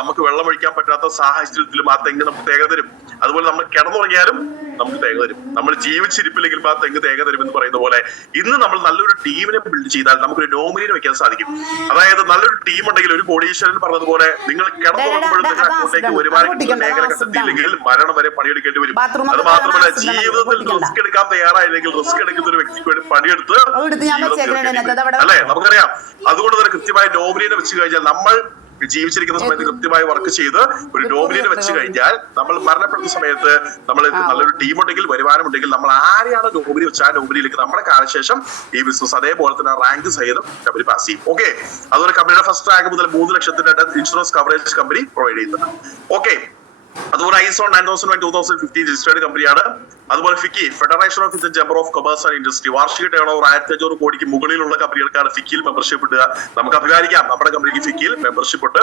നമുക്ക് വെള്ളം ഒഴിക്കാൻ പറ്റാത്ത സാഹചര്യത്തിലും ആ തെങ്ങ് നമുക്ക് തേങ്ങ തരും. അതുപോലെ നമ്മൾ കിടന്നുറങ്ങിയാലും നമുക്ക് തേങ്ങ തരും. നമ്മൾ ജീവിച്ചിരിപ്പില്ലെങ്കിലും ആ തെങ്ങ് തേങ്ങ തരും എന്ന് പറയുന്ന പോലെ ഇന്ന് നമ്മൾ നല്ലൊരു ടീമിനെ ബിൽഡ് ചെയ്താൽ നമുക്കൊരു നോമിനിയെ വെക്കാൻ സാധിക്കും. അതായത് നല്ലൊരു ടീം ഉണ്ടെങ്കിൽ ഒരു കോടീശ്വരൻ പറഞ്ഞതുപോലെ നിങ്ങൾ കിടന്നുറങ്ങുമ്പോഴും നിങ്ങളുടെ അക്കൗണ്ടിലേക്ക് വരുമാനം മേഖല കണ്ടെത്തിയില്ലെങ്കിൽ മരണം വരെ പണിയെടുക്കേണ്ടി വരും. അത് മാത്രമല്ല ജീവിതത്തിൽ റിസ്ക് എടുക്കാൻ തയ്യാറായില്ലെങ്കിൽ റിസ്ക് എടുക്കുന്ന ഒരു വ്യക്തിക്ക് വേണ്ടി പണിയെടുത്ത് അല്ലെ നമുക്കറിയാം. അതുകൊണ്ട് തന്നെ കൃത്യമായ നോമിനിയെ വെച്ച് കഴിഞ്ഞാൽ നമ്മൾ ജീവിച്ചിരിക്കുന്ന സമയത്ത് കൃത്യമായി വർക്ക് ചെയ്ത് ഒരു നോമിനിയെ വെച്ച് കഴിഞ്ഞാൽ നമ്മൾ മരണപ്പെടുന്ന സമയത്ത് നമ്മൾ നല്ലൊരു ടീം ഉണ്ടെങ്കിൽ വരുമാനമുണ്ടെങ്കിൽ നമ്മൾ ആരെയാണ് നോമിനി വെച്ച് ആ നോമിനിയിലേക്ക് നമ്മുടെ കാലശേഷം ഈ ബിസിനസ് അതേപോലെ തന്നെ റാങ്ക് സഹിതം കമ്പനി പാസ് ചെയ്യും. ഓക്കെ, അതുപോലെ കമ്പനിയുടെ ഫസ്റ്റ് റാങ്ക് മുതൽ 3 ലക്ഷത്തിന്റെ ഇൻഷുറൻസ് കവറേജ് കമ്പനി പ്രൊവൈഡ് ചെയ്യുന്നുണ്ട്. ഓക്കെ, അതുപോലെ ISO 9001/2015 രജിസ്റ്റേർഡ് കമ്പനിയാണ്. അതുപോലെ FICCI federation of Indian chamber of commerce and industry വാർഷിക ടേൺ ഓവർ 1500 കോടിക്ക് മുകളിലുള്ള കമ്പനികൾക്കാണ് ഫിക്കിയിൽ മെമ്പർഷിപ്പ് ഇടുക. നമുക്ക് അഭിമാനിക്കാം നമ്മുടെ കമ്പനിക്ക് ഫിക്കിയിൽ മെമ്പർഷിപ്പ് ഉണ്ട്.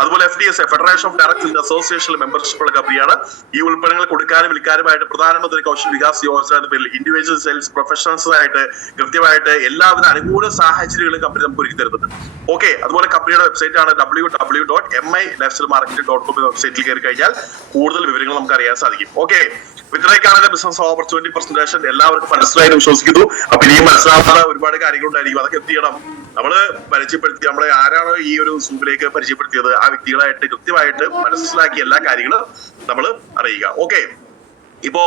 അതുപോലെ FDSA ഫെഡറേഷൻ ഓഫ് ഡയറക്ടേഴ്സ് അസോസിയേഷനിൽ മെമ്പർഷിപ്പ് ഉള്ള കമ്പനിയാണ്. ഈ ഉൽപ്പന്നങ്ങൾ കൊടുക്കാനും വിൽക്കാനുമായിട്ട് പ്രധാനമന്ത്രി കൗശൽ വികാസ് യോജന എന്ന പേരിൽ ഇൻഡിവിജ്വൽ സെയിൽസ് പ്രൊഫഷണൽസായിട്ട് കൃത്യമായിട്ട് എല്ലാവിധ അനുകൂല സാഹചര്യങ്ങളും കമ്പനി നമുക്ക് ഒരുക്കി തരുന്നുണ്ട്. ഓക്കെ, അതുപോലെ കമ്പനിയുടെ വെബ്സൈറ്റ് ആണ് www.milifestylemarketing.com എന്ന വെബ്സൈറ്റിൽ കയറി കഴിഞ്ഞാൽ കൂടുതൽ വിവരങ്ങൾ നമുക്ക് അറിയാൻ സാധിക്കും. ഓക്കെ, ഇത്രയൊക്കെയാണ് ബിസിനസ് ഓപ്പർച്യൂണിറ്റി പ്രസന്റേഷൻ. എല്ലാവർക്കും മനസ്സിലായെന്ന് വിശ്വസിക്കുന്നു. അപ്പൊ ഇനിയും മനസ്സിലാവുന്ന ഒരുപാട് കാര്യങ്ങളുണ്ടായിരിക്കും. അതൊക്കെ എന്ത് ചെയ്യണം, നമ്മള് പരിചയപ്പെടുത്തി നമ്മളെ ആരാണോ ഈ ഒരു സൂമിലേക്ക് പരിചയപ്പെടുത്തിയത് ആ വ്യക്തികളായിട്ട് കൃത്യമായിട്ട് മനസ്സിലാക്കിയ എല്ലാ കാര്യങ്ങളും നമ്മൾ അറിയുക. ഓക്കെ, ഇപ്പോ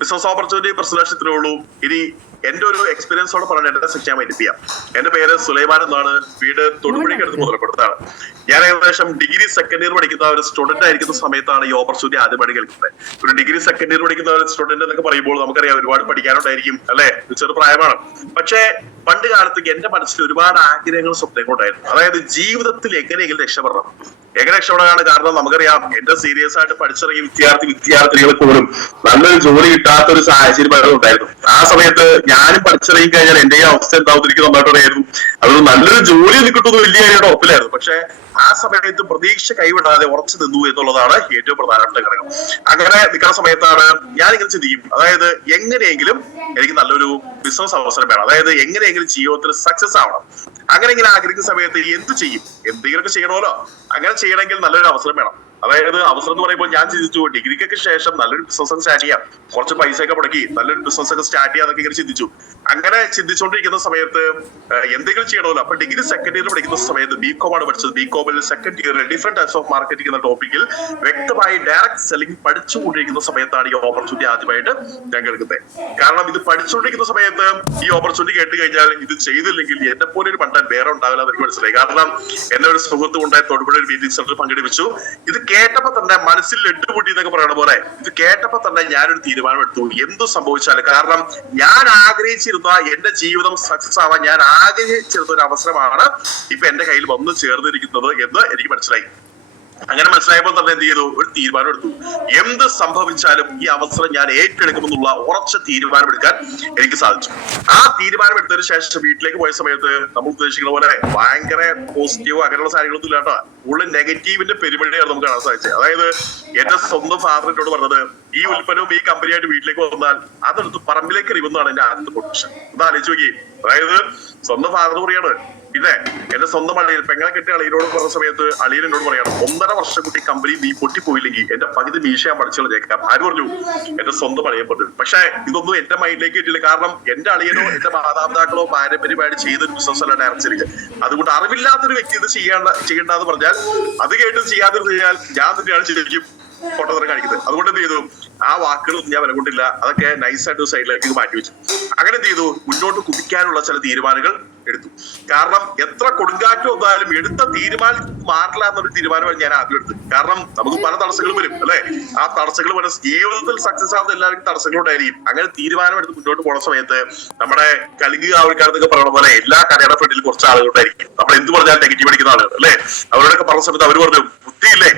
ബിസിനസ് ഓപ്പർച്യൂണിറ്റി പ്രസന്റേഷനേ ഉള്ളൂ. ഇനി എന്റെ ഒരു എക്സ്പീരിയൻസോടെ പറഞ്ഞ എന്റെ സെക്ഷൻ വൈൻഡപ്പ്. എന്റെ പേര് സുലൈമാൻ എന്നാണ്. വീട് തൊടുപുഴയ്ക്ക് അടുത്ത് മുതലപ്പെടുത്താണ്. ഞാൻ ഏകദേശം ഡിഗ്രി സെക്കൻഡ് ഇയർ പഠിക്കുന്ന ഒരു സ്റ്റുഡന്റ് ആയിരിക്കുന്ന സമയത്താണ് ഈ ഓപ്പർച്യൂണിറ്റി ആദ്യമായിട്ട് കേൾക്കുന്നത്. ഒരു ഡിഗ്രി സെക്കൻഡ് ഇയർ പഠിക്കുന്ന ഒരു സ്റ്റുഡന്റ് എന്നൊക്കെ പറയുമ്പോൾ നമുക്കറിയാം ഒരുപാട് പഠിക്കാനുണ്ടായിരിക്കും അല്ലെ, ചെറുപ്രായമാണ്. പക്ഷേ പണ്ട് കാലത്തേക്ക് എന്റെ മനസ്സിൽ ഒരുപാട് ആഗ്രഹങ്ങളും സ്വപ്നങ്ങളും ഉണ്ടായിരുന്നു. അതായത് ജീവിതത്തിൽ എങ്ങനെയെങ്കിലും രക്ഷപ്പെടണം. എങ്ങനെ രക്ഷപ്പെടാനാണ് കാരണം നമുക്കറിയാം. എന്റെ സീരിയസ് ആയിട്ട് പഠിച്ചിറങ്ങിയ വിദ്യാർത്ഥികൾ പോലും നല്ലൊരു ജോലി കിട്ടാത്ത ഒരു സാഹചര്യം ഉണ്ടായിരുന്നു. ആ സമയത്ത് ഞാനും പഠിച്ചിറങ്ങി കഴിഞ്ഞാൽ എന്റെ ഈ അവസ്ഥ എന്താവും എനിക്ക് നന്നായിട്ട് അറിയായിരുന്നു. അതൊരു നല്ലൊരു ജോലി ഒന്നും കിട്ടുന്ന വലിയ കാര്യമായിട്ട് ഉറപ്പില്ലായിരുന്നു. പക്ഷെ ആ സമയത്ത് പ്രതീക്ഷ കൈവിടാതെ ഉറച്ചു നിന്നു എന്നുള്ളതാണ് ഏറ്റവും പ്രധാനപ്പെട്ട ഘടകം. അങ്ങനെ നിൽക്കുന്ന സമയത്താണ് ഞാൻ ഇങ്ങനെ ചിന്തിക്കും, അതായത് എങ്ങനെയെങ്കിലും എനിക്ക് നല്ലൊരു ബിസിനസ് അവസരം വേണം. അതായത് എങ്ങനെയെങ്കിലും ജീവിതത്തിൽ സക്സസ് ആവണം. അങ്ങനെ ഇങ്ങനെ ആഗ്രഹിക്കുന്ന സമയത്ത് എന്ത് ചെയ്യും, എന്തെങ്കിലുമൊക്കെ ചെയ്യണമല്ലോ. അങ്ങനെ ചെയ്യണമെങ്കിൽ നല്ലൊരു അവസരം വേണം. അതായത് അവസരം എന്ന് പറയുമ്പോൾ ഞാൻ ചിന്തിച്ചു ഡിഗ്രിക്കൊക്കെ ശേഷം നല്ലൊരു ബിസിനസ് സ്റ്റാർട്ട് ചെയ്യാം, കുറച്ച് പൈസ ഒക്കെ മുടക്കി നല്ലൊരു ബിസിനസ് ഒക്കെ സ്റ്റാർട്ട് ചെയ്യാന്നൊക്കെ ഇങ്ങനെ ചിന്തിച്ചു. അങ്ങനെ ചിന്തിച്ചുകൊണ്ടിരിക്കുന്ന സമയത്ത് എന്തെങ്കിലും ചെയ്യണമല്ലോ. അപ്പൊ ഡിഗ്രി സെക്കൻഡ് ഇയർ പഠിക്കുന്ന സമയത്ത് BCom ആണ് പഠിച്ചത്. BComൽ second year different types of marketing എന്ന ടോപ്പിക്കിൽ വ്യക്തമായി ഡയറക്ട് സെല്ലിംഗ് പഠിച്ചുകൊണ്ടിരിക്കുന്ന സമയത്താണ് ഈ ഓപ്പർച്യൂണിറ്റി ആദ്യമായിട്ട് ഞാൻ കേൾക്കുന്നത്. കാരണം ഇത് പഠിച്ചുകൊണ്ടിരിക്കുന്ന സമയത്ത് ഈ ഓപ്പർച്യൂണിറ്റി കേട്ട് കഴിഞ്ഞാൽ ഇത് ചെയ്തില്ലെങ്കിൽ എന്നെ പോലെ ഒരു പണ്ടാൻ വേറെ ഉണ്ടാവില്ല എന്ന് എനിക്ക് മനസ്സിലായി. കാരണം എന്നെ ഒരു സുഹൃത്ത് കൊണ്ടായി തൊടുപുഴ ഒരു മീറ്റിംഗ് സെന്ററിൽ പങ്കെടുപ്പിച്ചു. ഇത് കേട്ടപ്പോ തന്നെ മനസ്സിൽ ലഡ്ഡുപൊട്ടി എന്നൊക്കെ പറയണ പോലെ ഇത് കേട്ടപ്പോ തന്നെ ഞാനൊരു തീരുമാനം എടുത്തു, എന്തു സംഭവിച്ചാലും. കാരണം ഞാൻ ആഗ്രഹിച്ചിരുന്ന എന്റെ ജീവിതം സക്സസ് ആവാൻ ഞാൻ ആഗ്രഹിച്ചിരുന്ന ഒരു അവസരമാണ് ഇപ്പൊ എന്റെ കയ്യിൽ വന്നു ചേർന്നിരിക്കുന്നത് എന്ന് എനിക്ക് മനസ്സിലായി. അങ്ങനെ മനസ്സിലായപ്പോൾ തന്നെ എന്ത് ചെയ്തു, ഒരു തീരുമാനം എടുത്തു. എന്ത് സംഭവിച്ചാലും ഈ അവസരം ഞാൻ ഏറ്റെടുക്കുമെന്നുള്ള ഉറച്ച തീരുമാനം എടുക്കാൻ എനിക്ക് സാധിച്ചു. ആ തീരുമാനം എടുത്തതിന് ശേഷം വീട്ടിലേക്ക് പോയ സമയത്ത് നമ്മൾ ഉദ്ദേശിക്കുന്ന പോലെ ഭയങ്കര പോസിറ്റീവ് അങ്ങനെയുള്ള കാര്യങ്ങളൊന്നും ഇല്ല കേട്ടോ. കൂടുതൽ നെഗറ്റീവിന്റെ പെരുമഴയാണ് നമുക്ക് കാണാൻ സാധിച്ചത്. അതായത് എന്റെ സ്വന്തം ഫാദറിനോട് പറഞ്ഞത് ഈ ഉൽപ്പന്നവും ഈ കമ്പനിയായിട്ട് വീട്ടിലേക്ക് വന്നാൽ അതെടുത്ത് പറമ്പിലേക്ക് എറിയുമെന്നാണ് എന്റെ ആദ്യത്തെ പൊസിഷൻ. ഒന്ന് ആലോചിച്ച് നോക്കി. അതായത് സ്വന്തം ഫാദർ പറയാണ്. പിന്നെ എന്റെ സ്വന്തം അളിയൻ പെങ്ങളെ കെട്ടിയ അളിയനോട് പറഞ്ഞ സമയത്ത് അളിയൻ എന്നോട് പറയണം 1.5 വർഷം കൂട്ടി കമ്പനി നീ പൊട്ടിപ്പോയില്ലെങ്കിൽ എന്റെ പകുതി മീശ ഞാൻ പഠിച്ചു കളഞ്ഞേക്കാം. ആര് പറഞ്ഞു? എന്റെ സ്വന്തം അളിയൻ പറഞ്ഞു. പക്ഷെ ഇതൊന്നും എന്റെ മൈൻഡിലേക്ക് കിട്ടില്ല. കാരണം എന്റെ അളിയനോ എന്റെ മാതാപിതാക്കളോ പാരമ്പര്യമായിട്ട് ചെയ്തൊരു ബിസിനസ് അല്ല ഡയറക്റ്റ്. അതുകൊണ്ട് അറിവില്ലാത്തൊരു വ്യക്തി ഇത് ചെയ്യേണ്ടെന്ന് പറഞ്ഞാൽ അത് കേട്ട് ചെയ്യാതിരുന്നു കഴിഞ്ഞാൽ ഞാൻ തന്നെയാണ് ശരിക്കും ഫോട്ടോഗ്രാഫി കാണിക്കുന്നത്. അതുകൊണ്ട് എന്ത് ചെയ്തു, ആ വാക്കുകളൊന്നും ഞാൻ വില കൊണ്ടില്ല. അതൊക്കെ നൈസായിട്ട് സൈഡിലേക്ക് മാറ്റി വെച്ചു. അങ്ങനെ എന്ത് ചെയ്തു, മുന്നോട്ട് കുതിക്കാനുള്ള ചില തീരുമാനങ്ങൾ എടുത്തു. കാരണം എത്ര കൊടുങ്കാറ്റ് വന്നാലും എടുത്ത തീരുമാനം മാറില്ല എന്നൊരു തീരുമാനമാണ് ഞാൻ ആദ്യം എടുത്തത്. കാരണം നമുക്ക് പല തടസ്സങ്ങളും വരും അല്ലെ. ആ തടസ്സങ്ങൾ വരെ ജീവിതത്തിൽ സക്സസ് ആവുന്ന എല്ലാവർക്കും തടസ്സങ്ങളുണ്ടായിരിക്കും. അങ്ങനെ തീരുമാനം എടുത്ത് മുന്നോട്ട് പോകുന്ന സമയത്ത് നമ്മുടെ കലിംഗ ആൾക്കാരെന്നൊക്കെ പറയുന്ന പോലെ എല്ലാ കടയുടെ ഫ്രണ്ടിൽ കുറച്ച് ആളുകളുണ്ടായിരിക്കും. നമ്മൾ എന്ത് പറഞ്ഞാൽ നെഗറ്റീവ് അടിക്കുന്ന ആളുകൾ അല്ലെ. അവരോടൊക്കെ പറഞ്ഞ സമയത്ത് അവർ പറഞ്ഞു ബുദ്ധിയില്ലേ,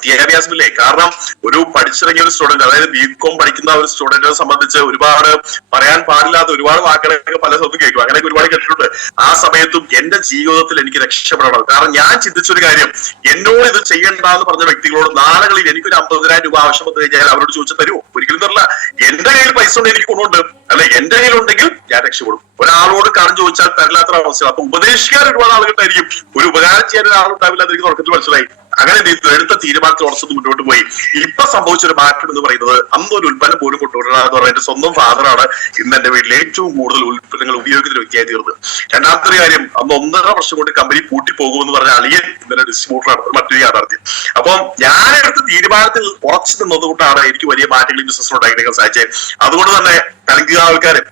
വിദ്യാഭ്യാസമില്ലേ. കാരണം ഒരു പഠിച്ചിറങ്ങിയ ഒരു സ്റ്റുഡന്റ്, അതായത് BCom പഠിക്കുന്ന ഒരു സ്റ്റുഡന്റിനെ സംബന്ധിച്ച് ഒരുപാട് പറയാൻ പാടില്ലാത്ത ഒരുപാട് വാക്കുകളൊക്കെ പല സ്ഥലത്തും കേൾക്കും. അങ്ങനെയൊക്കെ ഒരുപാട് കേട്ടിട്ടുണ്ട്. ആ സമയത്തും എന്റെ ജീവിതത്തിൽ എനിക്ക് രക്ഷപ്പെടണം. കാരണം ഞാൻ ചിന്തിച്ചൊരു കാര്യം, എന്നോട് ഇത് ചെയ്യണ്ടെന്ന് പറഞ്ഞ വ്യക്തികളോട് നാളുകളിൽ എനിക്കൊരു 50,000 രൂപ ആവശ്യം വന്നു കഴിഞ്ഞാൽ അവരോട് ചോദിച്ചാൽ തരുമോ? ഒരിക്കലും തരില്ല. എന്റെ കയ്യിൽ പൈസ ഉണ്ട്, എനിക്ക് കൊണ്ടുണ്ട് അല്ലെ. എന്റെ കയ്യിലുണ്ടെങ്കിൽ ഞാൻ രക്ഷപ്പെടും. ഒരാളോട് കടം ചോദിച്ചാൽ തരില്ലാത്ത അവസ്ഥ. അപ്പൊ ഉപദേശിക്കാൻ ഒരുപാട് ആളുകളുണ്ടായിരിക്കും, ഒരു ഉപകാരം ചെയ്യാൻ ഒരാളുണ്ടാവില്ല എന്ന് എനിക്ക് തുടക്കത്തിൽ മനസ്സിലായി. അങ്ങനെ എടുത്ത തീരുമാനത്തിൽ ഉറച്ചത് മുന്നോട്ട് പോയി. ഇപ്പൊ സംഭവിച്ച ഒരു മാറ്റം എന്ന് പറയുന്നത് അന്ന് ഒരു ഉൽപ്പന്നം പോലും കൊണ്ടുവരണം എന്ന് പറഞ്ഞ എന്റെ സ്വന്തം ഫാദറാണ് ഇന്ന് എന്റെ വീട്ടിൽ ഏറ്റവും കൂടുതൽ ഉൽപ്പന്നങ്ങൾ ഉപയോഗിക്കുന്ന വ്യക്തിയായി തീർന്നത്. രണ്ടാമത്തെ കാര്യം, അന്ന് 1.5 വർഷം കൊണ്ട് കമ്പനി പൂട്ടി പോകുമെന്ന് പറഞ്ഞ അളിയൻ ഇന്നലെ ഡിസ്ട്രിബ്യൂട്ടറാണ്, മറ്റൊരു യാഥാർത്ഥ്യം. അപ്പം ഞാനെടുത്ത തീരുമാനത്തിൽ ഉറച്ചു നിന്നത് കൊണ്ടാണ് എനിക്ക് വലിയ മാറ്റങ്ങൾ ഈ ബിസിനസ് ഉണ്ടാക്കിയെടുക്കാൻ സാധിച്ചത്. അതുകൊണ്ട് തന്നെ കലങ്കുക ആൾക്കാര്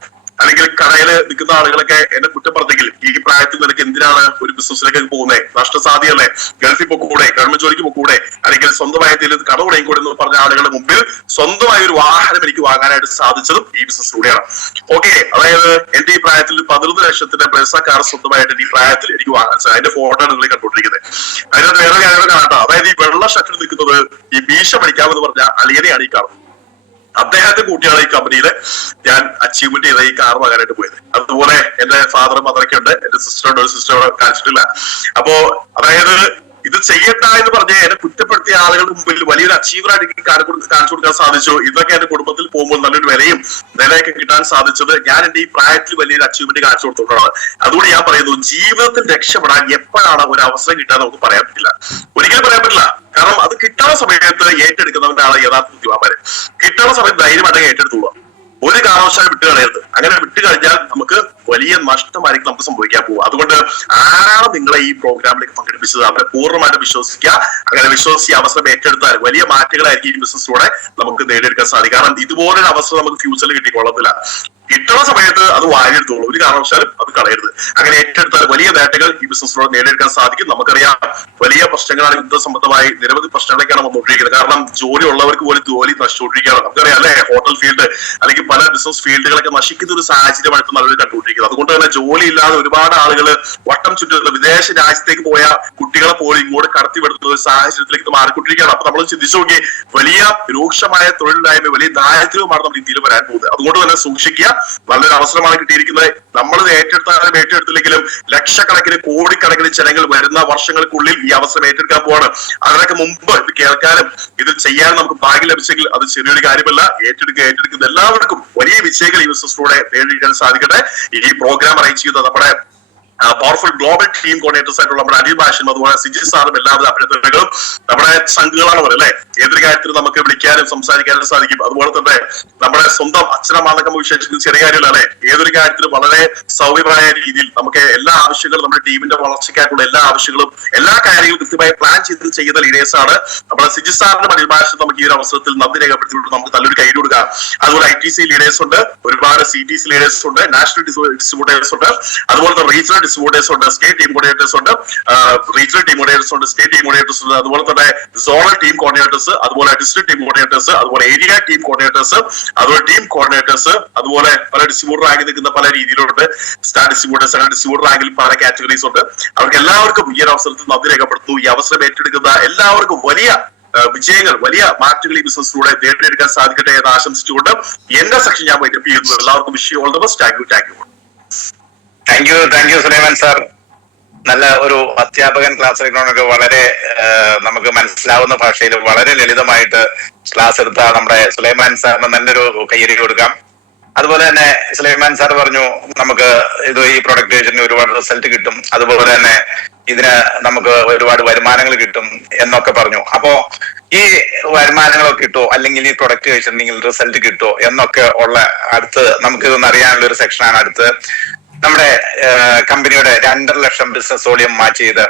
അല്ലെങ്കിൽ കടയിൽ നിൽക്കുന്ന ആളുകളൊക്കെ എന്നെ കുറ്റം പറഞ്ഞെങ്കിൽ ഈ പ്രായത്തിൽ നിനക്ക് എന്തിനാണ് ഒരു ബിസിനസ്സിലേക്ക് പോകുന്നത്, നഷ്ടസാധ്യതയല്ലേ, ഗൾഫിൽ പൊക്കൂടെ, ഗവൺമെന്റ് ജോലിക്ക് പൊക്കൂടെ, അല്ലെങ്കിൽ സ്വന്തമായി കട തുടങ്ങിക്കൂടെ എന്ന് പറഞ്ഞ ആളുകളുടെ മുമ്പിൽ സ്വന്തമായ ഒരു വാഹനം എനിക്ക് വാങ്ങാനായിട്ട് സാധിച്ചതും ഈ ബിസിനസ്സിലൂടെയാണ്. ഓക്കെ, അതായത് എന്റെ ഈ പ്രായത്തിൽ 11 ലക്ഷത്തിന്റെ ബ്രെസ കാർ സ്വന്തമായിട്ട് ഈ പ്രായത്തിൽ എനിക്ക് വാങ്ങാൻ സാധിക്കും. അതിന്റെ ഫോട്ടോ ആണ് നിങ്ങൾ കണ്ടുകൊണ്ടിരിക്കുന്നത്. അതിനകത്ത് വേറെ കാര്യങ്ങൾ കാണാട്ടോ. അതായത് ഈ വെള്ള ഷർട്ടിൽ നിൽക്കുന്നത് ഈ മീശ പഠിക്കാമെന്ന് പറഞ്ഞ അളിയനെയാണ് ഈ കാണുന്നത്. അദ്ദേഹത്തെ കൂട്ടിയാണ് ഈ കമ്പനിയില് ഞാൻ അച്ചീവ്മെന്റ് ചെയ്ത ഈ കാർ വാങ്ങാനായിട്ട് പോയത്. അതുപോലെ എന്റെ ഫാദറും മദറൊക്കെ ഉണ്ട്, എന്റെ സിസ്റ്ററുണ്ട്, ഒരു സിസ്റ്റർ കാണിച്ചിട്ടില്ല. അപ്പോ അതായത് ഇത് ചെയ്യണ്ട എന്ന് പറഞ്ഞ് എന്നെ കുറ്റപ്പെടുത്തിയ ആളുകളുടെ മുമ്പിൽ വലിയൊരു അച്ചീവറായിട്ട് എനിക്ക് കാണിച്ചു കൊടുക്കാൻ സാധിച്ചു. ഇതൊക്കെ എന്റെ കുടുംബത്തിൽ പോകുമ്പോൾ നല്ലൊരു വിലയും നിലയൊക്കെ കിട്ടാൻ സാധിച്ചത് ഞാൻ എന്റെ ഈ പ്രായത്തിൽ വലിയൊരു അച്ചീവ്മെന്റ് കാണിച്ചു കൊടുത്തോണ്ടാണ്. അതുകൊണ്ട് ഞാൻ പറയുന്നു, ജീവിതത്തിൽ രക്ഷപ്പെടാൻ എപ്പോഴാണ് ഒരു അവസരം കിട്ടാൻ നമുക്ക് പറയാൻ പറ്റില്ല, ഒരിക്കലും പറയാൻ പറ്റില്ല. കാരണം അത് കിട്ടുന്ന സമയത്ത് ഏറ്റെടുക്കുന്നവന്റെ ആളെ യഥാർത്ഥ ബുദ്ധിമാന്മാര് കിട്ടുന്ന സമയത്ത് ധൈര്യമായിട്ട് ഏറ്റെടുത്തുള്ളൂ. ഒരു കാരണവശാലും വിട്ട് കളയരുത്. അങ്ങനെ വിട്ട് കഴിഞ്ഞാൽ നമുക്ക് വലിയ നഷ്ടമായിരിക്കും നമുക്ക് സംഭവിക്കാൻ പോകുക. അതുകൊണ്ട് ആരാണ് നിങ്ങളെ ഈ പ്രോഗ്രാമിലേക്ക് പങ്കെടുപ്പിച്ചത് അവരെ പൂർണ്ണമായിട്ട് വിശ്വസിക്കുക. അങ്ങനെ വിശ്വസിച്ച് അവസരം ഏറ്റെടുത്താൽ വലിയ മാറ്റങ്ങളായിരിക്കും ഈ ബിസിനസ്സിലൂടെ നമുക്ക് നേടിയെടുക്കാൻ സാധിക്കും. കാരണം ഇതുപോലൊരു അവസരം നമുക്ക് ഫ്യൂച്ചറിൽ കിട്ടിക്കൊള്ളത്തില്ല. കിട്ടുന്ന സമയത്ത് അത് വാരിയെടുത്തോളൂ, ഒരു കാരണവശാലും അത് കളയരുത്. അങ്ങനെ ഏറ്റെടുത്താൽ വലിയ നേട്ടങ്ങൾ ഈ ബിസിനസ്സിലൂടെ നേടിയെടുക്കാൻ സാധിക്കും. നമുക്കറിയാം, വലിയ പ്രശ്നങ്ങളാണ് യുദ്ധ സംബന്ധമായി നിരവധി പ്രശ്നങ്ങളൊക്കെയാണ് വന്നുകൊണ്ടിരിക്കുന്നത്. കാരണം ജോലി ഉള്ളവർക്ക് പോലും ജോലി നശിച്ചുകൊണ്ടിരിക്കുകയാണ്. നമുക്കറിയാം അല്ലെ, ഹോട്ടൽ ഫീൽഡ് അല്ലെങ്കിൽ പല ബിസിനസ് ഫീൽഡുകളൊക്കെ നശിക്കുന്ന ഒരു സാഹചര്യമായിട്ട് നല്ലൊരു കണ്ടുകൊണ്ടിരിക്കുന്നത്. അതുകൊണ്ട് തന്നെ ജോലി ഇല്ലാതെ ഒരുപാട് ആളുകൾ വട്ടം ചുറ്റുന്ന വിദേശ രാജ്യത്തേക്ക് പോയ കുട്ടികളെ പോലും ഇങ്ങോട്ട് കടത്തിവിടുന്ന ഒരു സാഹചര്യത്തിലേക്ക് മാറിക്കൊണ്ടിരിക്കുകയാണ്. അപ്പൊ നമ്മൾ ചിന്തിച്ചു നോക്കി, വലിയ രൂക്ഷമായ തൊഴിലില്ലായ്മ, വലിയ ദാരിദ്ര്യവുമാണ് നമ്മൾ ഇന്ത്യയിൽ വരാൻ പോകുന്നത്. അതുകൊണ്ട് തന്നെ സൂക്ഷിക്കുക. നല്ലൊരു അവസരമാണ് കിട്ടിയിരിക്കുന്നത്. നമ്മൾ ഏറ്റെടുത്താലും ഏറ്റെടുത്തില്ലെങ്കിലും ലക്ഷക്കണക്കിന് കോടിക്കണക്കിന് ജനങ്ങൾ വരുന്ന വർഷങ്ങൾക്കുള്ളിൽ ഈ അവസരം ഏറ്റെടുക്കാൻ പോവാണ്. അതിനൊക്കെ മുമ്പ് ഇത് കേൾക്കാനും ഇത് ചെയ്യാനും നമുക്ക് ഭാഗ്യം ലഭിച്ചെങ്കിൽ അത് ചെറിയൊരു കാര്യമല്ല. ഏറ്റെടുക്കുന്ന എല്ലാവർക്കും വലിയ വിജയങ്ങൾ ഈ ബിസിനസ്സിലൂടെ നേടിയെടുക്കാൻ സാധിക്കട്ടെ. ഈ പ്രോഗ്രാം അറേഞ്ച് ചെയ്ത നമ്മുടെ പവർഫുൾ ഗ്ലോബൽ ടീം കോർഡിനേറ്റേഴ്സ് ആയിട്ടുള്ള നമ്മുടെ അനിൽ ഭാഷയും അതുപോലെ സിജി സാറും എല്ലാവരും അഭിനന്ദനങ്ങളും. നമ്മുടെ സംഘങ്ങളാണ് പറയല്ലേ, ഏതൊരു കാര്യത്തിലും നമുക്ക് വിളിക്കാനും സംസാരിക്കാനും സാധിക്കും. അതുപോലെ തന്നെ നമ്മുടെ സ്വന്തം അച്ഛനമ്മ വിശേഷിക്കുന്ന ചെറിയ കാര്യമല്ല അല്ലെ, ഏതൊരു കാര്യത്തിലും വളരെ സൗകര്യമായ രീതിയിൽ നമുക്ക് എല്ലാ ആവശ്യങ്ങളും നമ്മുടെ ടീമിന്റെ വളർച്ചയ്ക്കായിട്ടുള്ള എല്ലാ ആവശ്യങ്ങളും എല്ലാ കാര്യങ്ങളും കൃത്യമായി പ്ലാൻ ചെയ്ത് ചെയ്യുന്ന ലീഡേഴ്സ് ആണ്. നമ്മുടെ സിജി സാറിന്റെ അനിൽ ഭാഷ നമുക്ക് ഈ ഒരു അവസരത്തിൽ നന്ദി രേഖപ്പെടുത്തിക്കൊണ്ട് നമുക്ക് നല്ലൊരു കൈ കൊടുക്കാം. അതുപോലെ ITC ലീഡേഴ്സ് ഉണ്ട്, ഒരുപാട് CTC ലീഡേഴ്സ് ഉണ്ട്, നാഷണൽ ഡിസ്ട്രിബ്യൂട്ടേഴ്സ് ഉണ്ട്, അതുപോലെ തന്നെ റീജിയണൽ ഡിസ്ട്രിബ്യൂട്ടേഴ്സ് ഉണ്ട്, സ്റ്റേറ്റ് ടീം കോർഡിനേറ്റേഴ്സ് ഉണ്ട്, റീജിയണൽ ടീം കോർഡിനേറ്റേഴ്സ് ഉണ്ട്, സ്റ്റേറ്റ് ടീം കോർഡിനേറ്റേഴ്സ് ഉണ്ട്, അതുപോലെ തന്നെ സോണൽ ടീം കോർഡിനേറ്റേഴ്സ്, അതുപോലെ ഡിസ്ട്രിക്ട് ടീം കോർഡിനേറ്റേഴ്സ്, അതുപോലെ ഏരിയ ടീം കോർഡിനേറ്റേഴ്സ്, അതുപോലെ ടീം കോർഡിനേറ്റേഴ്സ്, അതുപോലെ പല ഡിസ്ട്രിബ്യൂട്ടർ റാങ്കിൽ നിൽക്കുന്ന പല രീതിയിലുണ്ട്. സ്റ്റാർ ഡിസ്ട്രിബ്യൂട്ടേഴ്സ്, അങ്ങനെ ഡിസ്ട്രിബ്യൂട്ടർ റാങ്കിൽ പല കാറ്റഗറീസ് ഉണ്ട്. അവർക്ക് എല്ലാവർക്കും ഈ ഒരു അവസരത്തിൽ നന്ദി രേഖപ്പെടുത്തുന്നു. ഈ അവസരം ഏറ്റെടുക്കുന്ന എല്ലാവർക്കും വലിയ വിജയങ്ങൾ, വലിയ മാറ്റങ്ങൾ ഈ ബിസിനസ്സിലൂടെ നേടിയെടുക്കാൻ സാധിക്കട്ടെ എന്ന് ആശംസിച്ചുകൊണ്ട് എന്റെ സെക്ഷൻ ഞാൻ വൈൻഡപ്പ് ചെയ്യുന്നു. എല്ലാവർക്കും wish you all the best. Thank you Sulaiman sir. നല്ല ഒരു അധ്യാപകൻ ക്ലാസ് എടുക്കണമെന്നൊക്കെ വളരെ നമുക്ക് മനസ്സിലാവുന്ന ഭാഷയിൽ വളരെ ലളിതമായിട്ട് ക്ലാസ് എടുത്ത നമ്മുടെ സുലൈമാൻ സാറിന് നല്ലൊരു കയ്യടി കൊടുക്കാം. അതുപോലെ തന്നെ സുലൈമാൻ സാർ പറഞ്ഞു നമുക്ക് ഈ പ്രൊഡക്റ്റേഷന് ഒരുപാട് റിസൾട്ട് കിട്ടും, അതുപോലെ തന്നെ ഇതിന് നമുക്ക് ഒരുപാട് വരുമാനങ്ങൾ കിട്ടും എന്നൊക്കെ പറഞ്ഞു. അപ്പോ ഈ വരുമാനങ്ങളൊക്കെ കിട്ടുമോ, അല്ലെങ്കിൽ ഈ പ്രൊഡക്റ്റ് കഴിച്ചിട്ടുണ്ടെങ്കിൽ റിസൾട്ട് കിട്ടുമോ എന്നൊക്കെ ഉള്ള അടുത്ത് നമുക്ക് ഇതൊന്ന് അറിയാനുള്ള ഒരു സെക്ഷനാണ് അടുത്ത്. നമ്മുടെ കമ്പനിയുടെ 2.5 ലക്ഷം ബിസിനസ് വോളിയം മാച്ച് ചെയ്ത്